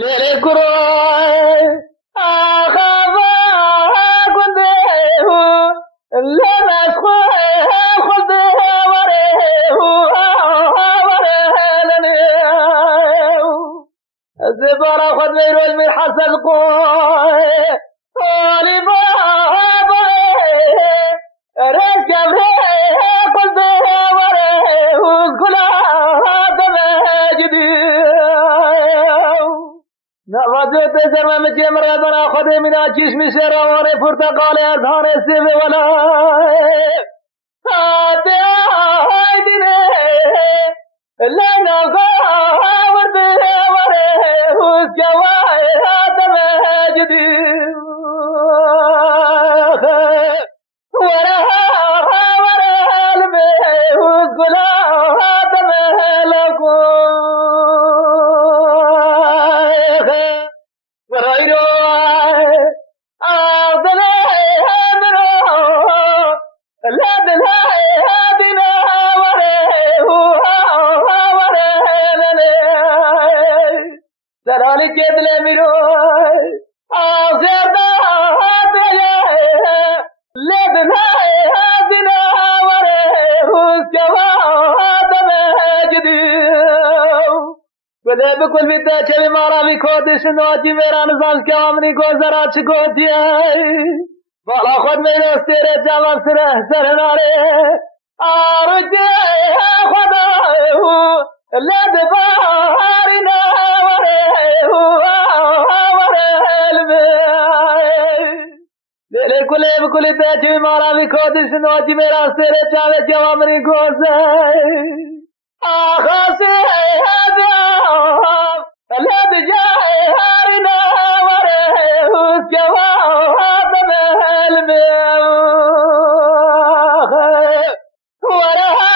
लेले गुरो आखा गुंदे हो लबस खुद वरे हो वरे लने الزبارة خد ميرول من حسن قوي طالي بابا رجب قلت وريه وكلا دم جديد نوجت زرم مجمر بنا خد من اجيش مسيرا وري برتقال اذهان السيف ولا هايدني لنا ورد وريه وجواي دم جديد بكل بدأ چه مارا بی خودش نواجی میران زنس که آمنی گذرا چکوتی بالا خود میره سره جوان سره سر ناره آرو جه خدا لد باری نواره واره علمه لیلی کلی بکلی ده چه مارا بی خودش نواجی میران سره جوان آمنی گذر آخاسی لا بجاي هارنا وريه وجواب مهلمي ورها